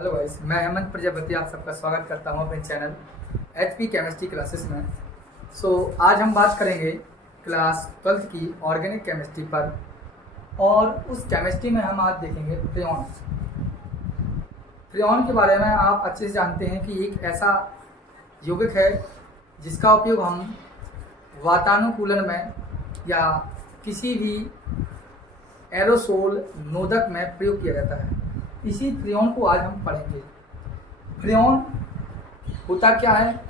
Hello guys, मैं हेमंत प्रजापति आप सबका स्वागत करता हूं अपने चैनल एचपी केमिस्ट्री क्लासेस में। आज हम बात करेंगे क्लास 12th की ऑर्गेनिक केमिस्ट्री पर। और उस केमिस्ट्री में हम आज देखेंगे फ्रेऑन। फ्रेऑन के बारे में आप अच्छे से जानते हैं कि एक ऐसा यौगिक है जिसका उपयोग हम वातानुकूलन में या किसी भी एरोसोल नोदक में प्रयोग किया जाता है। इसी फ्रेऑन को आज हम पढ़ेंगे। फ्रेऑन होता क्या है,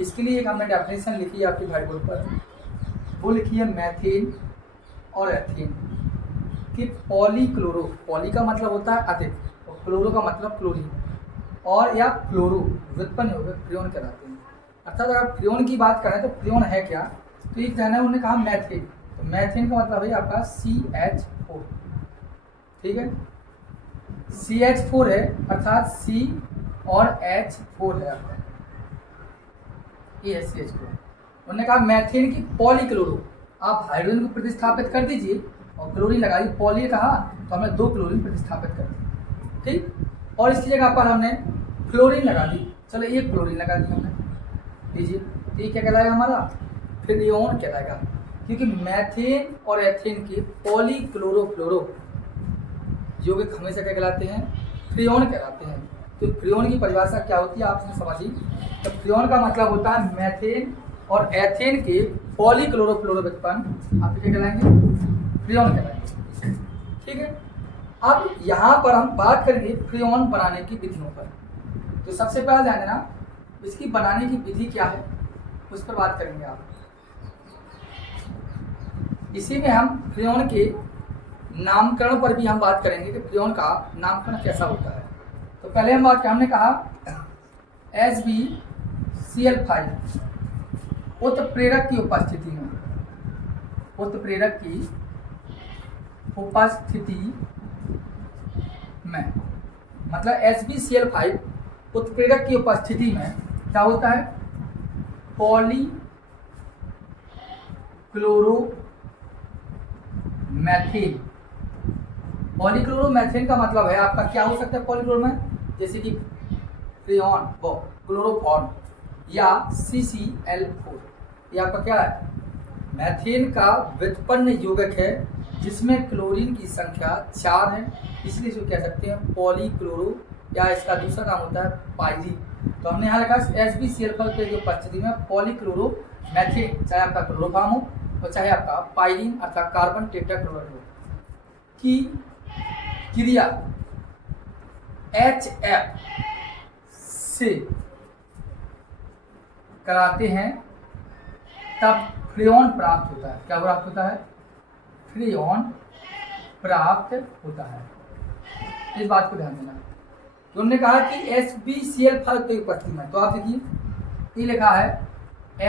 इसके लिए एक हमने डेफिनेशन लिखी है आपके व्हाइट बोर्ड पर। वो लिखी है मैथेन और एथेन कि पॉलीक्लोरो, पॉली का मतलब होता है अधिक और क्लोरो का मतलब क्लोरीन, और या फ्लोरो व्युत्पन्न यौगिक फ्रेऑन कहलाते हैं। अर्थात अगर फ्रेऑन की बात करें तो फ्रेऑन है क्या, तो एक जन है उन्होंने कहा मैथेन, तो मैथेन का मतलब है आपका CH4। ठीक है, CH4 है, अर्थात C और H4 है आपका, ये है CH4। उन्होंने कहा मैथेन की पॉलीक्लोरो, आप हाइड्रोजन को प्रतिस्थापित कर दीजिए और क्लोरीन लगा दी, पॉली कहा तो हमने 2 क्लोरीन प्रतिस्थापित कर दी। ठीक, और इसकी जगह पर हमने क्लोरीन लगा दी, चलो 1 क्लोरीन लगा दी हमने, लीजिए। ये क्या कहलाएगा हमारा, फ्रेऑन कहलाएगा, क्योंकि मैथेन और एथेन के पॉलीक्लोरोफ्लोरो यौगिक हमेशा क्या कहलाते हैं, फ्रेऑन कहलाते हैं। तो फ्रेऑन की परिभाषा क्या होती है आप समझिए। तो फ्रेऑन का मतलब होता है मैथेन और एथेन के पॉलीक्लोरोफ्लोरो व्युत्पन्न, आप क्या कहलाएंगे, फ्रेऑन कहलाएंगे। ठीक है, अब यहाँ पर हम बात करेंगे फ्रेऑन बनाने की विधियों पर। तो सबसे पहले ध्यान देना, इसकी बनाने की विधि क्या है उस पर बात करेंगे आप। इसी में हम फ्रेऑन के नामकरण पर भी हम बात करेंगे कि फ्रेऑन का नामकरण कैसा होता है। तो पहले हम बात हमने कहा HbCl5 उत्प्रेरक की उपस्थिति में, उत्प्रेरक की उपस्थिति में, मतलब HbCl5 उत्प्रेरक की उपस्थिति में क्या होता है, पॉलीक्लोरोमेथेन। पॉलीक्लोरोमेथेन का मतलब है आपका क्या हो सकता है पॉलीक्लोरो में, जैसे कि फ्रेऑन, वो क्लोरोफॉर्म या CCl4। ये आपका क्या है, मैथेन का व्युत्पन्न यौगिक है जिसमें क्लोरीन की संख्या 4 है, इसलिए इसको कह सकते हैं पॉलीक्लोरो, या इसका दूसरा नाम होता है पाइरीन। तो हमने यहाँ लिखा HbCl5 की उपस्थिति में पॉलीक्लोरोमेथेन, चाहे आपका क्लोरोफॉर्म हो और चाहे आपका पाइरीन अर्थात कार्बन टेट्राक्लोराइड हो, की क्रिया HF से कराते हैं तब फ्रेऑन प्राप्त होता है। क्या प्राप्त होता है, फ्रेऑन प्राप्त होता है। इस बात को ध्यान देना। तो हमने कहा कि HbCl5 की उपस्थिति में, तो आप देखिए ये लिखा है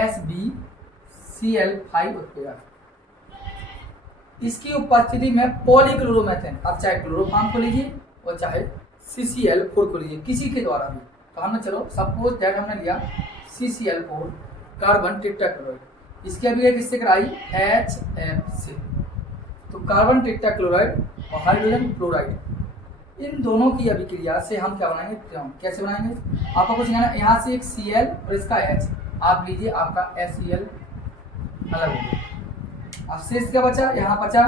HbCl5 उत्प्रेरक, इसकी उपस्थिति में पॉलीक्लोरोमेथेन, अब चाहे क्लोरोफॉर्म को लीजिए और चाहे CCl4 को लीजिए, किसी के द्वारा भी। तो हमने चलो सपोज दैट हमने लिया CCl4 कार्बन टेट्राक्लोराइड, इसकी अभिक्रिया किससे कराई, HF से। तो कार्बन टेट्राक्लोराइड और हाइड्रोजन क्लोराइड, इन दोनों की अभिक्रिया से हम क्या बनाएंगे, फ्रेऑन। कैसे बनाएंगे, आपको कुछ कहना, यहाँ से एक Cl और इसका H आप लीजिए, आपका HCl अलग हो गया। अब शेष क्या बचा, यहाँ बचा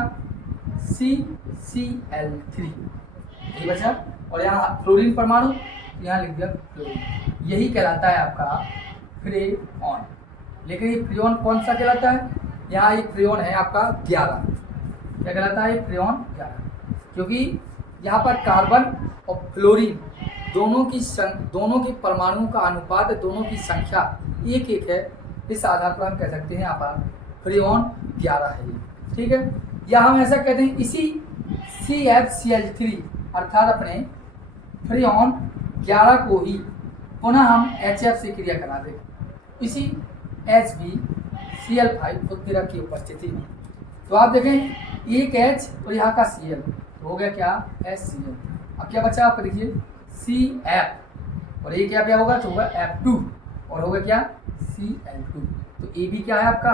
CCl3, ये बचा, और यहाँ क्लोरीन परमाणु, यहाँ लिख दिया क्लोरीन। यही कहलाता है आपका फ्रेऑन। लेकिन ये फ्रेऑन कौन सा कहलाता है, यहाँ एक फ्रेऑन है आपका 11। क्या कहलाता है, फ्रेऑन 11, क्योंकि यहाँ पर कार्बन और फ्लोरीन दोनों की परमाणुओं का अनुपात, दोनों की संख्या 1-1 है। इस आधार पर हम कह सकते हैं यहाँ पर फ्रेऑन 11 है। ठीक है, या हम ऐसा कहते हैं इसी CFCl3 अर्थात अपने फ्रेऑन 11 को ही पुनः हम HF से क्रिया करा दें, इसी HbCl5 उत्प्रेरक की उपस्थिति में। तो आप देखें एक H और यहाँ का Cl, तो हो गया क्या, HCl। अब क्या बचा, आप देखिए CF, और ये क्या होगा, तो होगा F2, और होगा क्या, Cl2। तो ये भी क्या है आपका,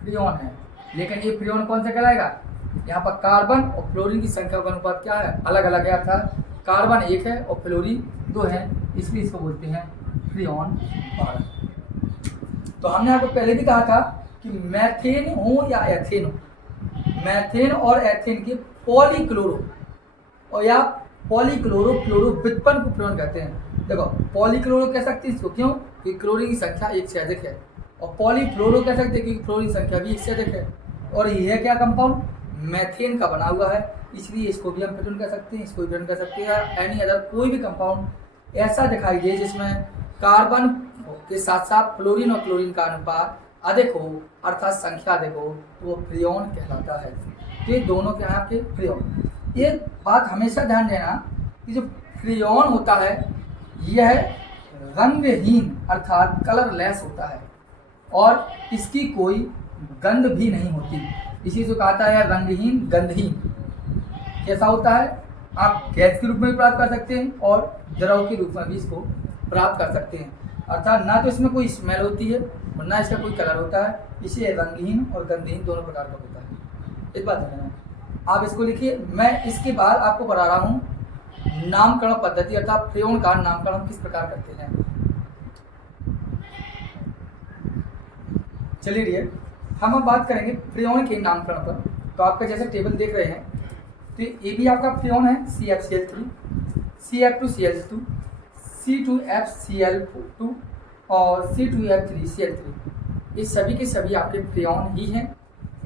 फ्रेऑन है। लेकिन ये फ्रेऑन कौन सा कहलाएगा, यहाँ पर कार्बन और क्लोरीन की संख्या का अनुपात क्या है, अलग अलग है, अर्थात कार्बन 1 है और फ्लोरीन 2 है, इसलिए इसको बोलते हैं फ्रियोन 12। तो हमने आपको पहले भी कहा था कि मैथेन हो या एथेन हो, मैथेन और एथेन के पॉलीक्लोरो और या पॉलीक्लोरो फ्लोरो व्युत्पन्न को फ्रियोन कहते हैं। देखो पॉलीक्लोरो कह सकते हैं इसको, क्यों? क्योंकि क्लोरीन की संख्या 1 से अधिक है, और पॉलीफ्लोरो कह सकते हैं क्योंकि फ्लोरीन संख्या भी 1 से अधिक है। और यह क्या कंपाउंड? मैथेन का बना हुआ है, इसलिए इसको भी हम फ्रियोन कह सकते हैं, इसको भी फ्रियोन कह सकते हैं। एनी अदर कोई भी कंपाउंड ऐसा दिखाई दे जिसमें कार्बन के साथ साथ फ्लोरीन और क्लोरीन का अनुपात अधिक हो, अर्थात संख्या अधिक हो, तो वो फ्रियोन कहलाता है। तो ये दोनों क्या है आपके फ्रियोन। एक बात हमेशा ध्यान देना कि जो फ्रियोन होता है यह रंगहीन अर्थात कलरलेस होता है और इसकी कोई गंध भी नहीं होती, इसी से कहता है रंगहीन गंधहीन। कैसा होता है? आप गैस के रूप में भी प्राप्त कर सकते हैं और द्रव के रूप में भी इसको प्राप्त कर सकते हैं, अर्थात ना तो इसमें कोई स्मेल होती है और ना इसका कोई कलर होता है, इसे रंगहीन और गंधहीन दोनों प्रकार का होता है। इस बात ध्यान रखना। आप इसको लिखिए, मैं इसके बाद आपको बता रहा हूँ नामकरण पद्धति अर्थात फ्रियोन का नामकरण किस प्रकार करते हैं। चलिए डियर, हम अब बात करेंगे फ्रियोन के नामकरण पर। तो आपका जैसे टेबल देख रहे हैं तो ये भी आपका फ्रियोन है CFCl3, CF2Cl2, C2FCl2 और C2F3Cl3। ये सभी के सभी आपके फ्रियोन ही हैं।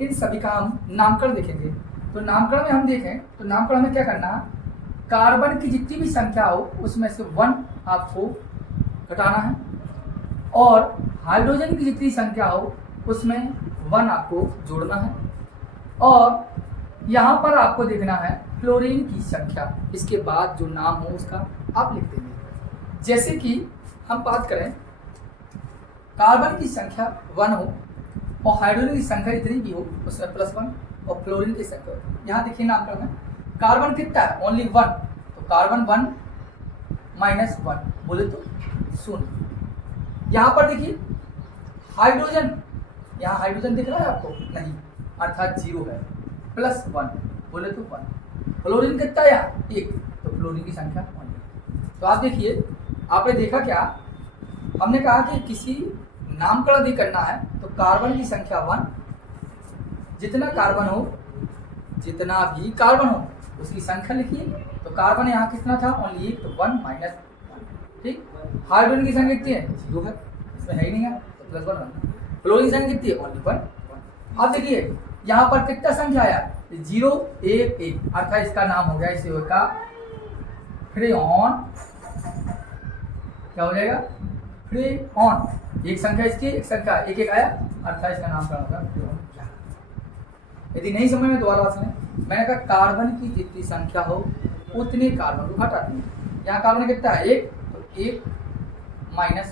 इन सभी का हम नामकरण देखेंगे। तो नामकरण में हम देखें तो नामकरण में क्या करना है, कार्बन की जितनी भी संख्या हो उसमें से 1 आपको घटाना है और हाइड्रोजन की जितनी संख्या हो उसमें 1 आपको जोड़ना है और यहाँ पर आपको देखना है फ्लोरीन की संख्या, इसके बाद जो नाम हो उसका आप लिख देंगे। जैसे कि हम बात करें कार्बन की संख्या 1 हो और हाइड्रोजन की संख्या इतनी भी हो उसमें +1 और फ्लोरीन की संख्या, यहाँ देखिए नामकरण में कार्बन कितना है? ओनली 1, तो कार्बन 1 - 1 बोले तो 0। यहाँ पर देखिए हाइड्रोजन, यहाँ हाइड्रोजन दिख रहा है आपको? नहीं, अर्थात 0 है, +1 बोले तो 1। फ्लोरीन कितना है यहाँ? 1, तो फ्लोरीन की संख्या 1। तो आप देखिए, आपने देखा क्या, हमने कहा कि किसी नामकरण भी करना है तो कार्बन की संख्या 1, जितना भी कार्बन हो उसकी संख्या लिखिए। तो कार्बन यहाँ कितना था? ओनली 1, तो 1 - 1। ठीक। हाइड्रोजन की संख्या कितनी है? 0 है, इसमें है ही नहीं है, तो +1। फ्लोरीन की संख्या कितनी है? ओनली 1। अब देखिए यहाँ पर कितना संख्या आया? 0, 1, 1, अर्थात इसका नाम हो गया, इसे होगा फ्रियोन। क्या हो जाएगा? फ्रियोन। एक संख्या इसकी, एक संख्या 1, 1 आया, अर्थात इसका नाम क्या होगा? फ्रियोन। यदि नहीं समझ में दोबारा बात सुने, मैंने कहा कार्बन की जितनी संख्या हो उतने कार्बन को घटा देंगे। यहाँ कार्बन कितना है? 1, तो 1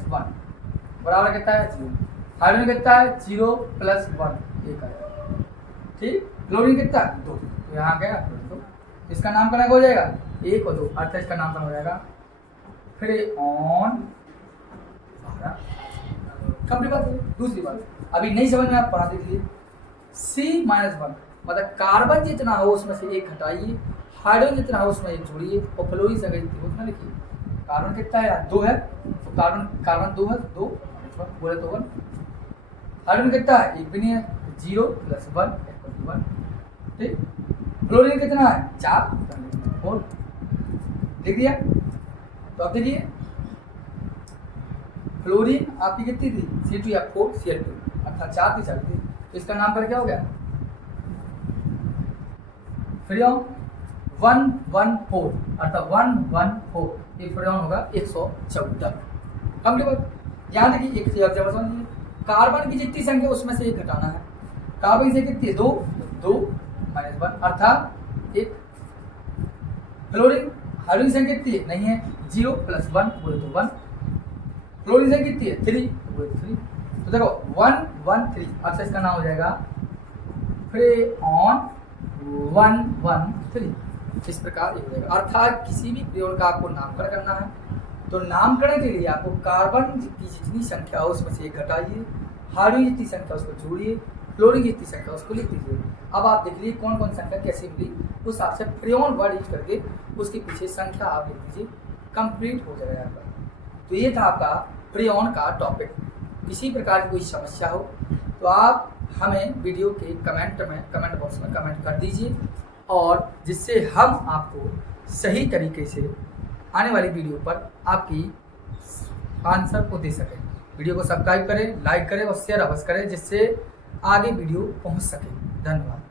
- 1 बराबर कितना है? 0। हाइड्रोजन कितना है? 0 + 1, 1 आया। ठीक। क्लोरीन कितना? 2, तो यहाँ गया 2, इसका नामकरण हो जाएगा 1 और 2, अर्थात इसका नामकरण हो जाएगा फ्रियोन 12। कंप्लीट बात है। दूसरी बात, अभी नहीं समझ में आप पढ़ा दीजिए, C - 1 मतलब कार्बन जितना हो उसमें से 1 हटाइए, हाइड्रोजन जितना हो उसमें 1 जोड़िए और फ्लोरीन संख्या जितनी हो उतना लिखिए। कार्बन कितना है? 2 है, तो कार्बन 2 है, 2 - 1 बोले तो 1। हाइड्रोजन कितना है? 1 भी नहीं है, 0 + 1 = 1। ठीक। फ्लोरीन कितना है? 4, 4 लिख दिया। तो अब देखिए फ्लोरीन आपकी कितनी थी? C2F4Cl2, अर्थात 4 थी, 4 थी, तो इसका नाम पर क्या हो गया? फ्रियोन 114, अर्थात 114, ये फ्रियोन होगा 114। कंप्लीट। यहाँ देखिए एक चीज समझ लीजिए, कार्बन की जितनी संख्या उसमें से 1 घटाना है। कार्बन की कितनी है? 2, 2 - 1, अर्थात 1। फ्लोरीन हाइड्रोजन संख्या कितनी है? नहीं है, 0 + 1 बोले तो 1। फ्लोरीन संख्या कितनी है? 3 बोले तो 3। तो देखो 113, अच्छा इसका नाम हो जाएगा फ्रियोन 113। इस प्रकार ये हो जाएगा। अर्थात किसी भी फ्रियोन का आपको नामकरण करना है तो नामकरण के लिए आपको कार्बन की जितनी संख्या हो उसमें से 1 घटाइए, हाइड्रोजन जितनी संख्या उसको जोड़िए, फ्लोरीन की कितनी संख्या उसको लिख दीजिए। अब आप देख लीजिए कौन कौन संख्या कैसे मिली, उस हिसाब से फ्रेऑन वर्ड यूज करके उसके पीछे संख्या आप लिख दीजिए, कंप्लीट हो जाएगा आपका। तो ये था आपका फ्रेऑन का टॉपिक। किसी प्रकार की कोई समस्या हो तो आप हमें वीडियो के कमेंट बॉक्स में कमेंट कर दीजिए, और जिससे हम आपको सही तरीके से आने वाली वीडियो पर आपकी आंसर को दे सकें। वीडियो को सब्सक्राइब करें, लाइक करें और शेयर अवश्य करें, जिससे आगे वीडियो पहुंच सके। धन्यवाद।